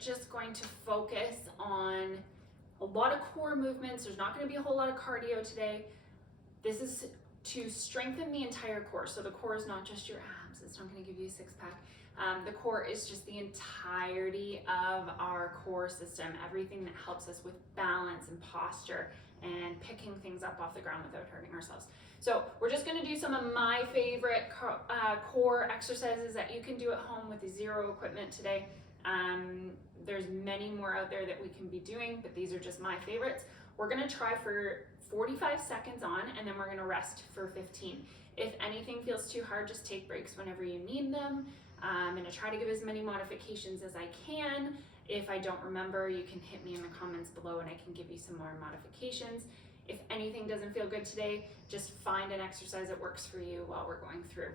just going to focus on a lot of core movements. There's not going to be a whole lot of cardio today. This is to strengthen the entire core. So the core is not just your abs. It's not going to give you a six-pack. The core is just the entirety of our core system, everything that helps us with balance and posture and picking things up off the ground without hurting ourselves. So we're just going to do some of my favorite core exercises that you can do at home with zero equipment today. There's many more out there that we can be doing, but these are just my favorites. We're going to try for 45 seconds on, and then we're going to rest for 15. If anything feels too hard, just take breaks whenever you need them. I'm going to try to give as many modifications as I can. If I don't remember, you can hit me in the comments below and I can give you some more modifications. If anything doesn't feel good today, just find an exercise that works for you while we're going through.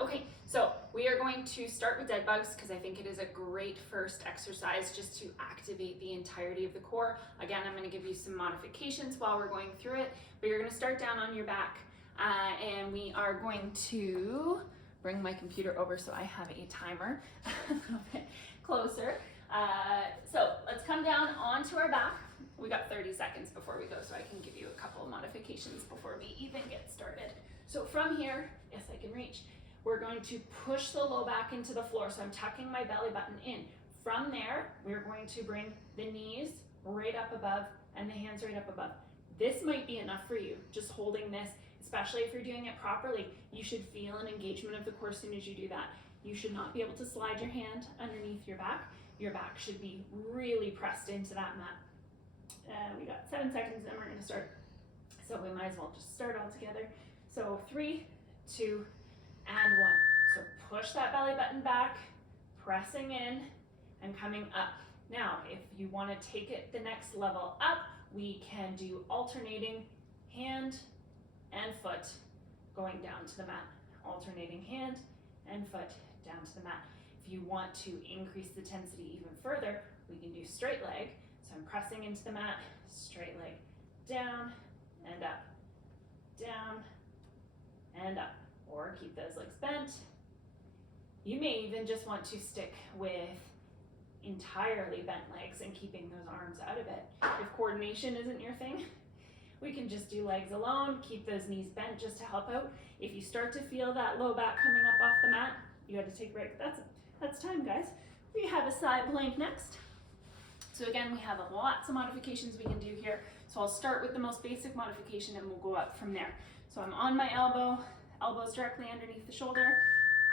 Okay, so we are going to start with dead bugs because I think it is a great first exercise just to activate the entirety of the core. Again, I'm going to give you some modifications while we're going through it, but you're going to start down on your back and we are going to bring my computer over so I have a timer a little bit closer. So let's come down onto our back. We got 30 seconds before we go, so I can give you a couple of modifications before we even get started. So from here, yes, I can reach. We're going to push the low back into the floor. So I'm tucking my belly button in. From there, we're going to bring the knees right up above and the hands right up above. This might be enough for you, just holding this, especially if you're doing it properly. You should feel an engagement of the core as soon as you do that. You should not be able to slide your hand underneath your back. Your back should be really pressed into that mat. We got 7 seconds and we're going to start. So we might as well just start all together. So 3, 2, and 1. So push that belly button back, pressing in and coming up. Now, if you want to take it the next level up, we can do alternating hand and foot going down to the mat. Alternating hand and foot down to the mat. If you want to increase the intensity even further, we can do straight leg. So I'm pressing into the mat, straight leg, down and up, down and up, or keep those legs bent. You may even just want to stick with entirely bent legs and keeping those arms out of it. If coordination isn't your thing, we can just do legs alone, keep those knees bent just to help out. If you start to feel that low back coming up off the mat, you got to take a break. That's time, guys. We have a side plank next. So again, we have lots of modifications we can do here. So I'll start with the most basic modification and we'll go up from there. So I'm on my elbow, elbows directly underneath the shoulder.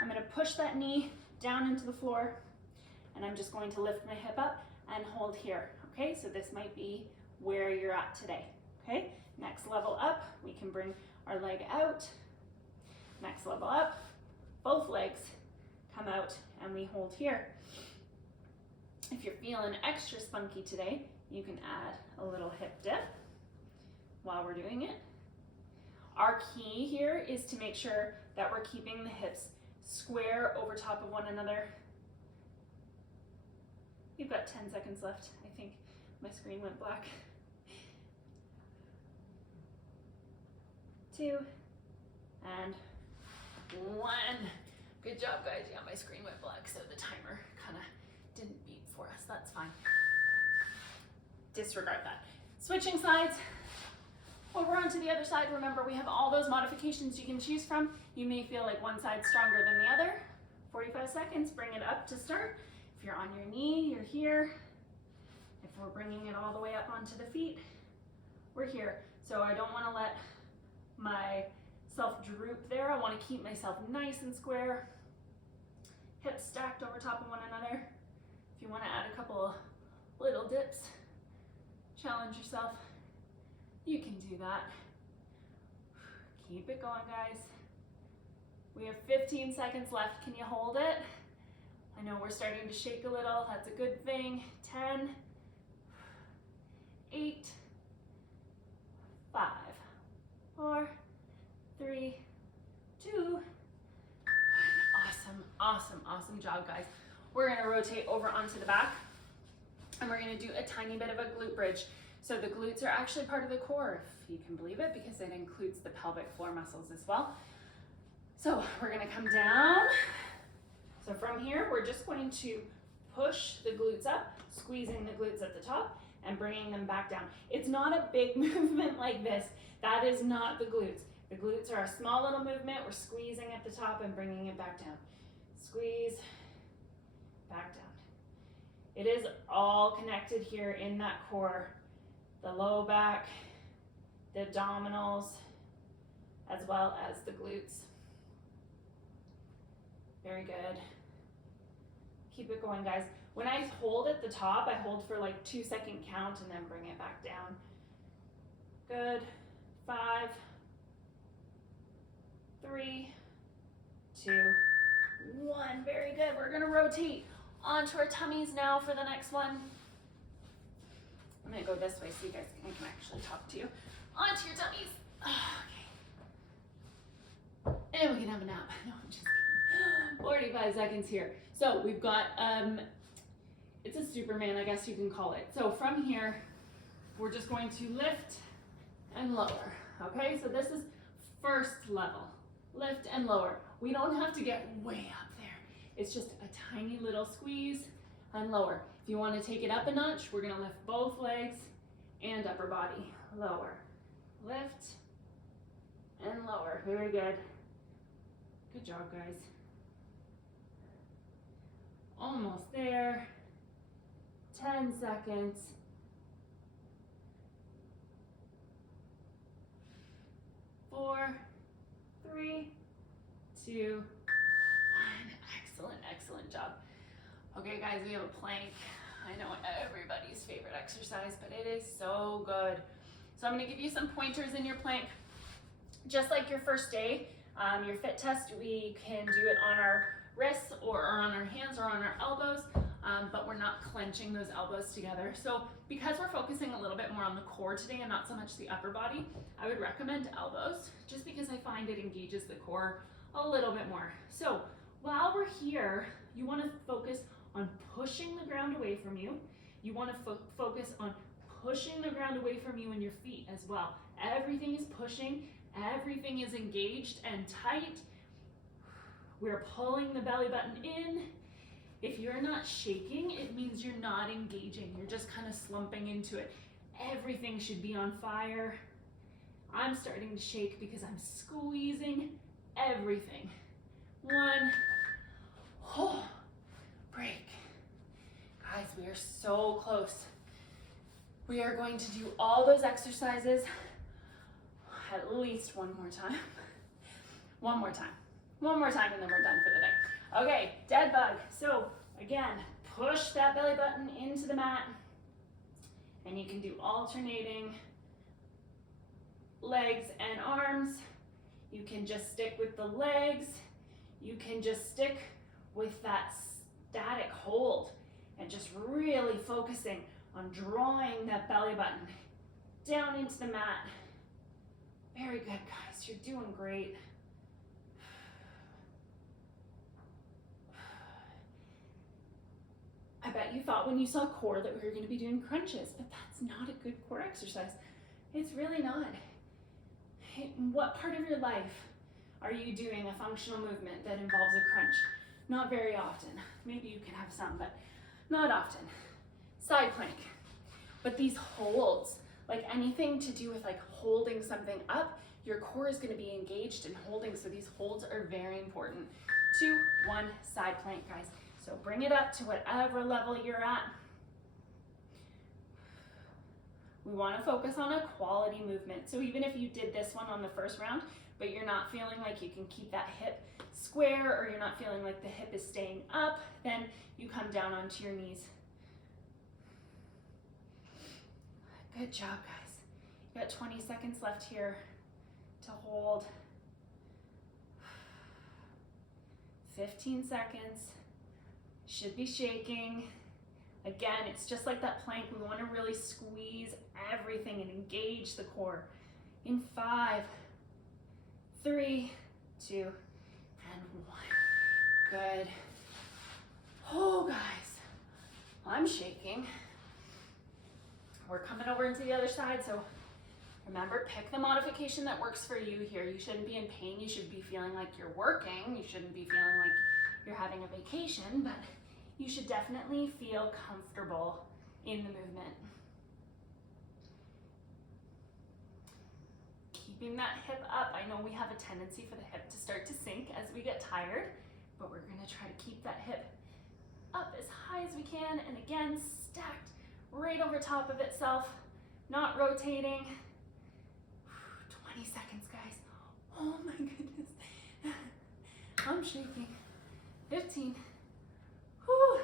I'm going to push that knee down into the floor and I'm just going to lift my hip up and hold here. Okay, so this might be where you're at today. Okay, next level up, we can bring our leg out. Next level up, both legs come out and we hold here. If you're feeling extra spunky today, you can add a little hip dip while we're doing it. Our key here is to make sure that we're keeping the hips square over top of one another. We've got 10 seconds left. I think my screen went black. 2 and 1. Good job, guys. Yeah, my screen went black, so the timer kind of didn't beep for us. That's fine. Disregard that. Switching sides. Over onto the other side. Remember, we have all those modifications you can choose from. You may feel like one side's stronger than the other. 45 seconds, bring it up to start. If you're on your knee, you're here. If we're bringing it all the way up onto the feet, we're here. So I don't want to let myself droop there. I want to keep myself nice and square. Hips stacked over top of one another. If you want to add a couple little dips, challenge yourself, you can do that. Keep it going, guys. We have 15 seconds left. Can you hold it? I know we're starting to shake a little. That's a good thing. 10, 8, 5, 4, 3, 2. Awesome, awesome, awesome job, guys. We're gonna rotate over onto the back and we're gonna do a tiny bit of a glute bridge. So the glutes are actually part of the core, if you can believe it, because it includes the pelvic floor muscles as well. So we're gonna come down. So from here, we're just going to push the glutes up, squeezing the glutes at the top, and bringing them back down. It's not a big movement like this. That is not the glutes. The glutes are a small little movement. We're squeezing at the top and bringing it back down. Squeeze, back down. It is all connected here in that core. The low back, the abdominals, as well as the glutes. Very good. Keep it going, guys. When I hold at the top, I hold for like 2-second count and then bring it back down. Good. 5, 3, 2, 1. Very good. We're gonna rotate onto our tummies now for the next one. I'm gonna go this way so you guys can actually talk to you. Onto your tummies. Okay. And we can have a nap. No, I'm just kidding. 45 seconds here. So we've got, it's a Superman, I guess you can call it. So from here, we're just going to lift and lower. Okay, so this is first level. Lift and lower. We don't have to get way up there. It's just a tiny little squeeze and lower. If you want to take it up a notch, we're going to lift both legs and upper body. Lower. Lift and lower. Very good. Good job, guys. Almost there. 10 seconds. 4, 3, 2, 1. Excellent, excellent job. Okay, guys, we have a plank. I know everybody's favorite exercise, but it is so good. So I'm going to give you some pointers in your plank. Just like your first day, your fit test, we can do it on our wrists or on our hands or on our elbows, but we're not clenching those elbows together. So because we're focusing a little bit more on the core today and not so much the upper body, I would recommend elbows just because I find it engages the core a little bit more. So while we're here, you want to focus on pushing the ground away from you. You want to focus on pushing the ground away from you and your feet as well. Everything is pushing, everything is engaged and tight. We're pulling the belly button in. If you're not shaking, it means you're not engaging. You're just kind of slumping into it. Everything should be on fire. I'm starting to shake because I'm squeezing everything. 1, oh, break. Guys, we are so close. We are going to do all those exercises at least one more time. One more time. One more time and then we're done for the day. Okay, dead bug. So again, push that belly button into the mat and you can do alternating legs and arms. You can just stick with the legs. You can just stick with that static hold and just really focusing on drawing that belly button down into the mat. Very good, guys. You're doing great. I bet you thought when you saw core that we were going to be doing crunches, but that's not a good core exercise. It's really not. What part of your life are you doing a functional movement that involves a crunch? Not very often. Maybe you can have some, but not often. Side plank. But these holds, like anything to do with like holding something up, your core is going to be engaged in holding, so these holds are very important. 2, 1, side plank, guys. So bring it up to whatever level you're at. We want to focus on a quality movement. So even if you did this one on the first round, but you're not feeling like you can keep that hip square or you're not feeling like the hip is staying up, then you come down onto your knees. Good job, guys. You got 20 seconds left here to hold. 15 seconds. Should be shaking. Again, it's just like that plank. We want to really squeeze everything and engage the core. In 5, 3, 2, and 1. Good. Oh, guys, I'm shaking. We're coming over into the other side, so remember, pick the modification that works for you here. You shouldn't be in pain. You should be feeling like you're working. You shouldn't be feeling like you're having a vacation, but you should definitely feel comfortable in the movement. Keeping that hip up. I know we have a tendency for the hip to start to sink as we get tired, but we're gonna try to keep that hip up as high as we can, and again, stacked right over top of itself, not rotating. 20 seconds, guys. Oh my goodness. I'm shaking. 15. Whew.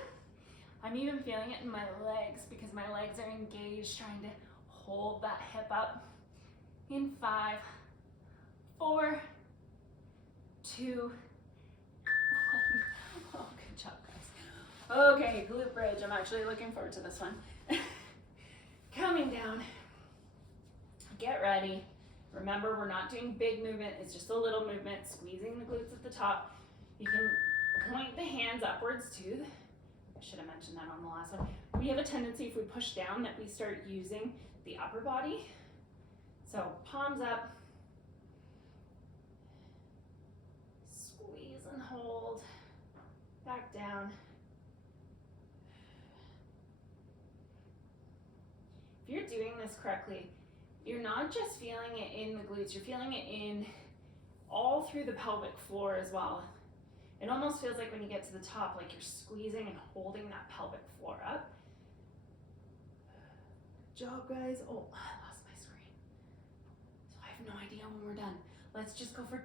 I'm even feeling it in my legs because my legs are engaged, trying to hold that hip up. In 5, 4, 2, 1. Oh, good job, guys. Okay, glute bridge. I'm actually looking forward to this one. Coming down. Get ready. Remember, we're not doing big movement. It's just a little movement, squeezing the glutes at the top. You can point the hands upwards too. I should have mentioned that on the last one. We have a tendency, if we push down, that we start using the upper body. So palms up, squeeze and hold, back down. If you're doing this correctly, you're not just feeling it in the glutes, you're feeling it in all through the pelvic floor as well. It almost feels like when you get to the top, like you're squeezing and holding that pelvic floor up. Good job, guys. Oh, I lost my screen. So I have no idea when we're done. Let's just go for 10.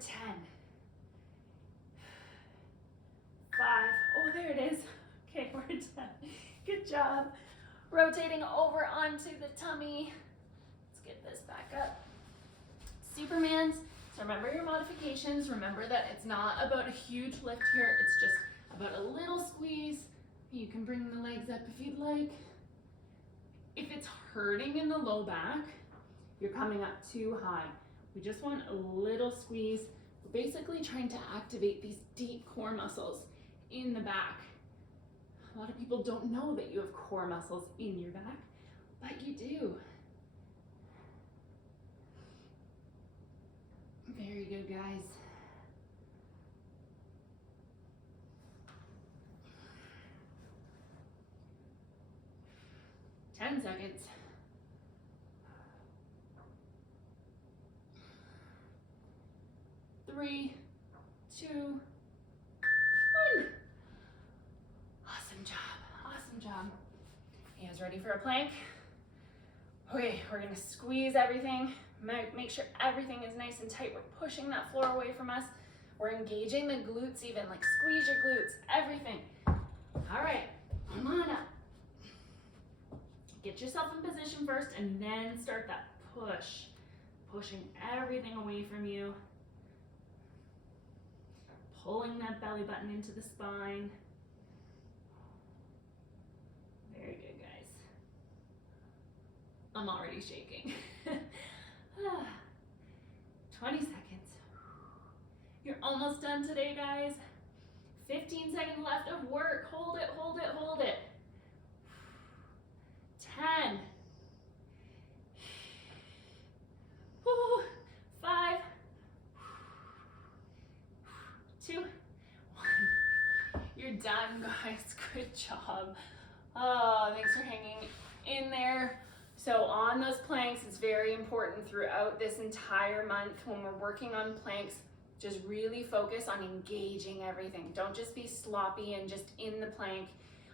5. Oh, there it is. Okay, we're done. Good job. Rotating over onto the tummy. Let's get this back up. Supermans. So remember your modifications. Remember that it's not about a huge lift here. It's just about a little squeeze. You can bring the legs up if you'd like. If it's hurting in the low back, you're coming up too high. We just want a little squeeze. We're basically trying to activate these deep core muscles in the back. A lot of people don't know that you have core muscles in your back, but you do. Very good, guys. Ten seconds. 3, 2, 1. Awesome job, awesome job. You guys ready for a plank? Okay, we're gonna squeeze everything. Make sure everything is nice and tight. We're pushing that floor away from us. We're engaging the glutes even, like squeeze your glutes, everything. All right, come on up. Get yourself in position first and then start that push. Pushing everything away from you. Pulling that belly button into the spine. Very good, guys. I'm already shaking. 20 seconds. You're almost done today, guys. 15 seconds left of work. Hold it, hold it, hold it. 10. 5. 2. 1. You're done, guys. Good job. Oh, thanks for hanging in there. So on those planks, it's very important throughout this entire month when we're working on planks, just really focus on engaging everything. Don't just be sloppy and just in the plank.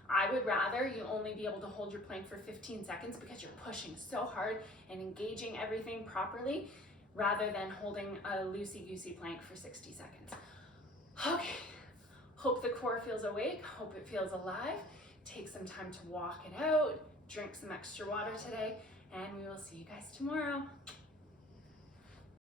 I would rather you only be able to hold your plank for 15 seconds because you're pushing so hard and engaging everything properly rather than holding a loosey-goosey plank for 60 seconds. Okay, hope the core feels awake, hope it feels alive. Take some time to walk it out, drink some extra water today, and we will see you guys tomorrow.